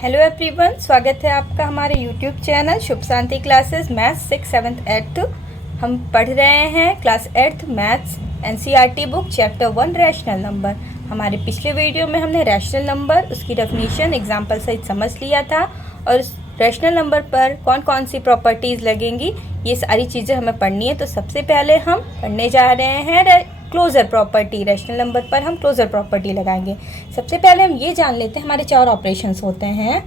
Hello everyone, स्वागत है आपका हमारे यूट्यूब चैनल शुभ शांति क्लासेस मैथ्स 6, 7, 8। हम पढ़ रहे हैं class 8 maths NCERT book chapter 1 rational number. हमारे पिछले वीडियो में हमने रैशनल नंबर, उसकी डेफिनेशन एग्जांपल सहित समझ लिया था और उस रैशनल नंबर पर कौन कौन सी प्रॉपर्टीज़ लगेंगी ये सारी चीज़ें हमें पढ़नी है। तो सबसे पहले हम पढ़ने जा रहे हैं क्लोजर प्रॉपर्टी। रैशनल नंबर पर हम क्लोजर प्रॉपर्टी लगाएंगे। सबसे पहले हम ये जान लेते हैं हमारे 4 ऑपरेशंस होते हैं।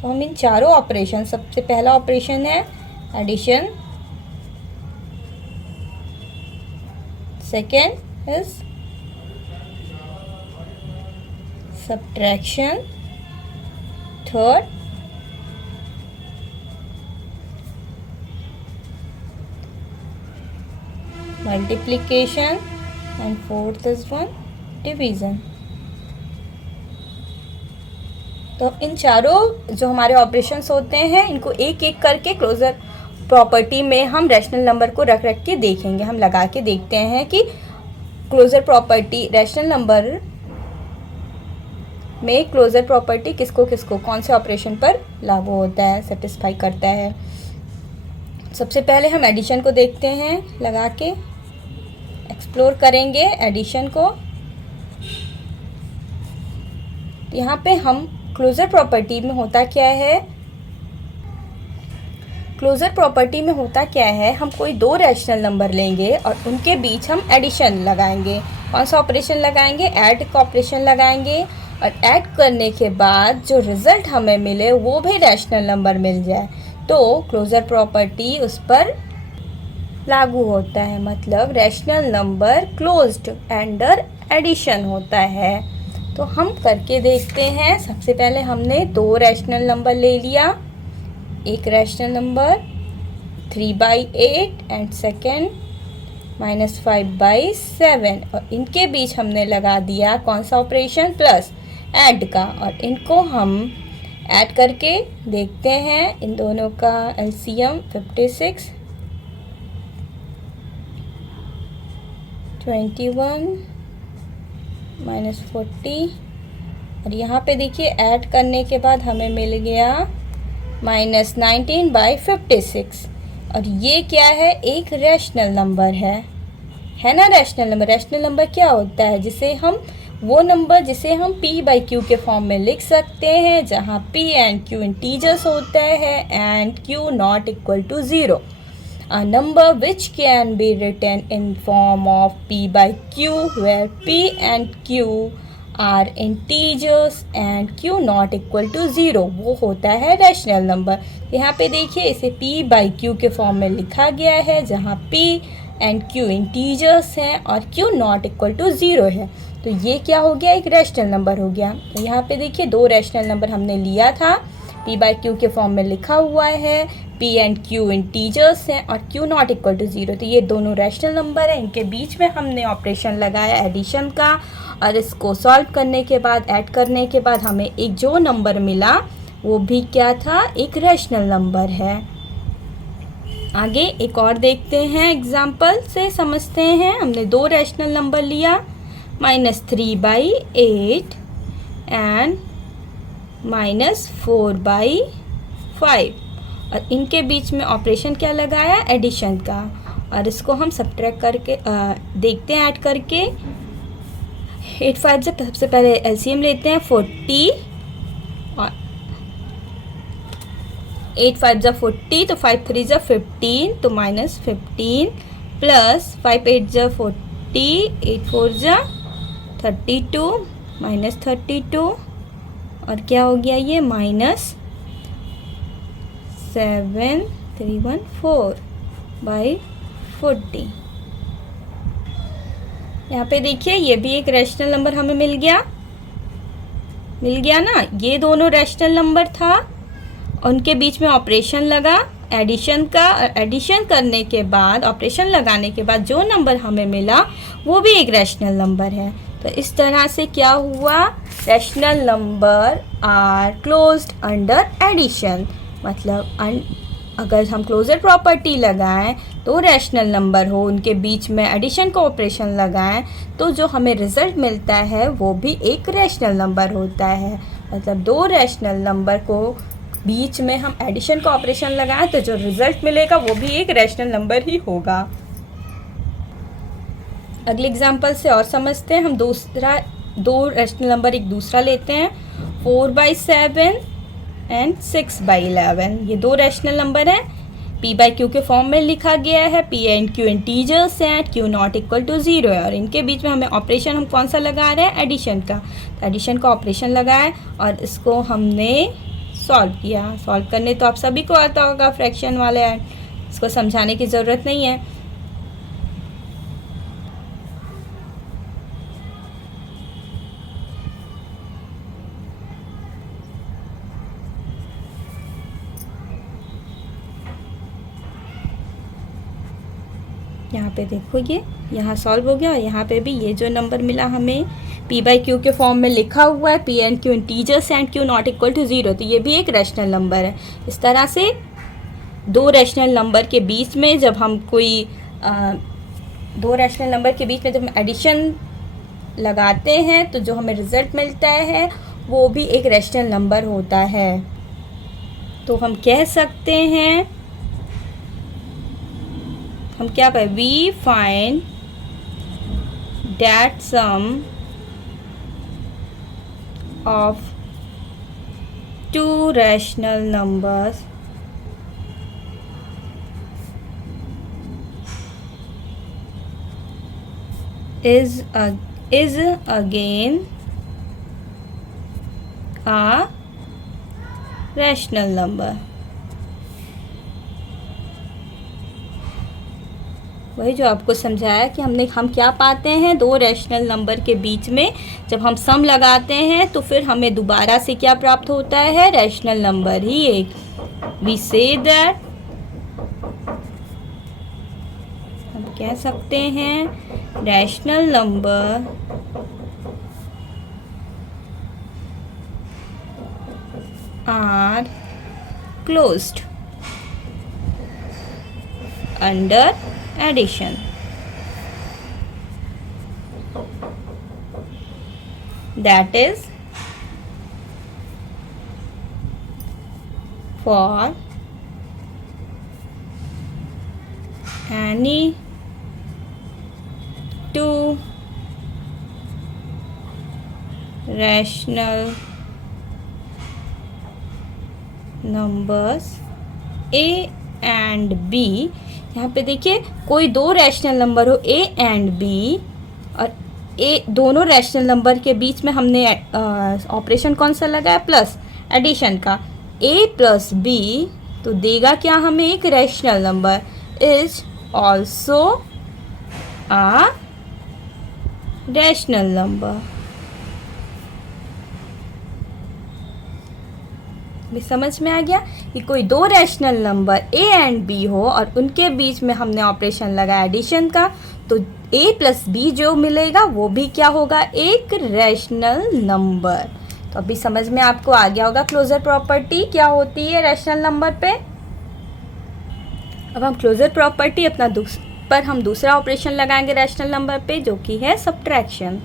तो हम इन चारों ऑपरेशन, सबसे पहला ऑपरेशन है addition, second is subtraction, third multiplication and fourth is one division. तो इन चारों जो हमारे ऑपरेशंस होते हैं इनको एक एक करके क्लोजर प्रॉपर्टी में हम रैशनल नंबर को रख के देखेंगे। हम लगा के देखते हैं कि क्लोजर प्रॉपर्टी रैशनल नंबर में क्लोजर प्रॉपर्टी किसको किसको कौन से ऑपरेशन पर लागू होता है, सेटिस्फाई करता है। सबसे पहले हम एडिशन को देखते हैं, लगा के एक्सप्लोर करेंगे एडिशन को। यहाँ पे हम क्लोजर प्रॉपर्टी में होता क्या है, क्लोजर प्रॉपर्टी में होता क्या है, हम कोई दो रैशनल नंबर लेंगे और उनके बीच हम एडिशन लगाएंगे। कौन सा ऑपरेशन लगाएंगे? ऐड का ऑपरेशन लगाएंगे और ऐड करने के बाद जो रिजल्ट हमें मिले वो भी रैशनल नंबर मिल जाए तो क्लोजर प्रॉपर्टी उस पर लागू होता है। मतलब rational number closed under addition होता है। तो हम करके देखते हैं। सबसे पहले हमने दो रैशनल नंबर ले लिया। एक रैशनल नंबर 3/8 एंड सेकेंड -5/7 और इनके बीच हमने लगा दिया कौन सा ऑपरेशन? प्लस ऐड का। और इनको हम ऐड करके देखते हैं। इन दोनों का एलसीएम 56, 21 -40 और यहाँ पे देखिए ऐड करने के बाद हमें मिल गया -19/56। और ये क्या है? एक रैशनल नंबर है ना। रैशनल नंबर क्या होता है? जिसे हम वो नंबर जिसे हम p/q के फॉर्म में लिख सकते हैं, जहाँ p एंड q इंटीजर्स होता है and q not equal to 0। A number which can be written in form of p/q where p and q are integers and q not equal to 0 वो होता है रैशनल नंबर। यहाँ पे देखिए इसे p/q के फॉर्म में लिखा गया है जहाँ p and q इंटीजर्स हैं और q not equal to 0 है। तो ये क्या हो गया? एक रैशनल नंबर हो गया। तो यहाँ पे देखिए दो रैशनल नंबर हमने लिया था, p/q के फॉर्म में लिखा हुआ है, p एंड q इंटीजर्स हैं और q नॉट इक्वल टू 0। तो ये दोनों रैशनल नंबर हैं, इनके बीच में हमने ऑपरेशन लगाया एडिशन का और इसको सॉल्व करने के बाद, ऐड करने के बाद हमें एक जो नंबर मिला वो भी क्या था? एक रैशनल नंबर है। आगे एक और देखते हैं, एग्जाम्पल से समझते हैं। हमने दो रैशनल नंबर लिया, -3/8 एंड -4/5 और इनके बीच में ऑपरेशन क्या लगाया? एडिशन का। और इसको हम सब्ट्रैक्ट करके देखते हैं ऐड करके। 8 5 से सबसे पहले एलसीएम लेते हैं 40 और 8 5 = 40 तो 5 3 = 15 तो -15 प्लस 5 8 = 40, 8 4 = 32 -32 और क्या हो गया ये? -7314/40। यहाँ पे देखिए ये भी एक रैशनल नंबर हमें मिल गया ना। ये दोनों रैशनल नंबर था, उनके बीच में ऑपरेशन लगा एडिशन का। एडिशन करने के बाद, ऑपरेशन लगाने के बाद जो नंबर हमें मिला वो भी एक रैशनल नंबर है। तो इस तरह से क्या हुआ? Rational number are closed under addition. मतलब अगर हम क्लोजर प्रॉपर्टी लगाएं तो रैशनल नंबर हो, उनके बीच में एडिशन का ऑपरेशन लगाएं तो जो हमें रिज़ल्ट मिलता है वो भी एक रैशनल नंबर होता है। मतलब दो रैशनल नंबर को बीच में हम एडिशन का ऑपरेशन लगाएं तो जो रिज़ल्ट मिलेगा वो भी एक रैशनल नंबर ही होगा। अगले एग्जाम्पल से और समझते हैं। हम दो रैशनल नंबर एक दूसरा लेते हैं, 4/7 एंड 6/11। ये दो रैशनल नंबर हैं, p/q के फॉर्म में लिखा गया है। p एंड q इंटीजर्स हैं, q नॉट इक्वल टू 0 है और इनके बीच में हमें ऑपरेशन हम कौन सा लगा रहे हैं, एडिशन का। तो एडिशन का ऑपरेशन लगाए और इसको हमने सॉल्व किया। सॉल्व करने तो आप सभी को आता होगा फ्रैक्शन वाले, इसको समझाने की ज़रूरत नहीं है। यहाँ पे देखो ये यहाँ सॉल्व हो गया और यहाँ पे भी ये जो नंबर मिला हमें p/q के फॉर्म में लिखा हुआ है, p and q integers and q not equal to 0, तो ये भी एक रैशनल नंबर है। इस तरह से दो रैशनल नंबर के बीच में जब हम कोई दो रैशनल नंबर के बीच में जब हम एडिशन लगाते हैं तो जो हमें रिज़ल्ट मिलता है वो भी एक रैशनल नंबर होता है। तो हम कह सकते हैं, हम क्या कहें, we find that sum of two rational numbers is again a rational number। वही जो आपको समझाया कि हम क्या पाते हैं, दो रैशनल नंबर के बीच में जब हम सम लगाते हैं तो फिर हमें दोबारा से क्या प्राप्त होता है, रैशनल नंबर ही एक। वी से दैट, हम कह सकते हैं rational number are closed under addition। That is for any two rational numbers a and b। यहाँ पे देखिए कोई दो रैशनल नंबर हो a एंड b और दोनों रैशनल नंबर के बीच में हमने ऑपरेशन कौन सा लगाया, प्लस एडिशन का, a प्लस b, तो देगा क्या हमें, एक rational number. Is also a rational number. भी समझ में आ गया कि कोई दो rational number a and b हो और उनके बीच में हमने ऑपरेशन लगाया एडिशन का, तो a प्लस b जो मिलेगा वो भी क्या होगा, एक रैशनल नंबर। तो अभी समझ में आपको आ गया होगा क्लोजर प्रॉपर्टी क्या होती है रैशनल नंबर पे। अब हम क्लोजर प्रॉपर्टी पर हम दूसरा ऑपरेशन लगाएंगे रैशनल नंबर पे, जो कि है सब्ट्रैक्शन।